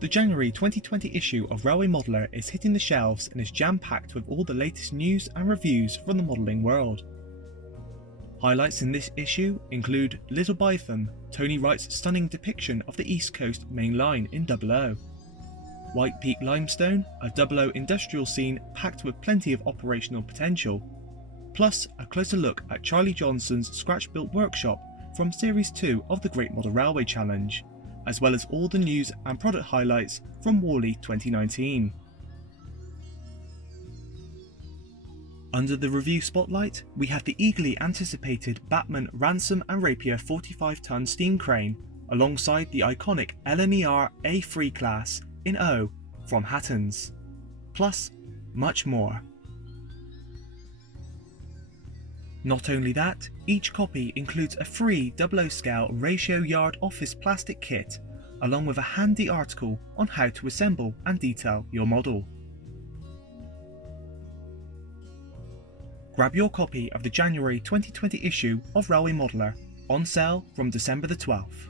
The January 2020 issue of Railway Modeller is hitting the shelves and is jam-packed with all the latest news and reviews from the modelling world. Highlights in this issue include Little Bytham, Tony Wright's stunning depiction of the East Coast Mainline in 00. White Peak Limestone, a 00 industrial scene packed with plenty of operational potential. Plus a closer look at Charlie Johnson's scratch-built workshop from Series 2 of the Great Model Railway Challenge, as well as all the news and product highlights from Warley 2019. Under the review spotlight, we have the eagerly anticipated Bachmann Ransomes Rapier 45-ton steam crane, alongside the iconic LNER A3 class in O from Hattons, plus much more. Not only that, each copy includes a free 00 scale ratio yard office plastic kit, along with a handy article on how to assemble and detail your model. Grab your copy of the January 2020 issue of Railway Modeller, on sale from December the 12th.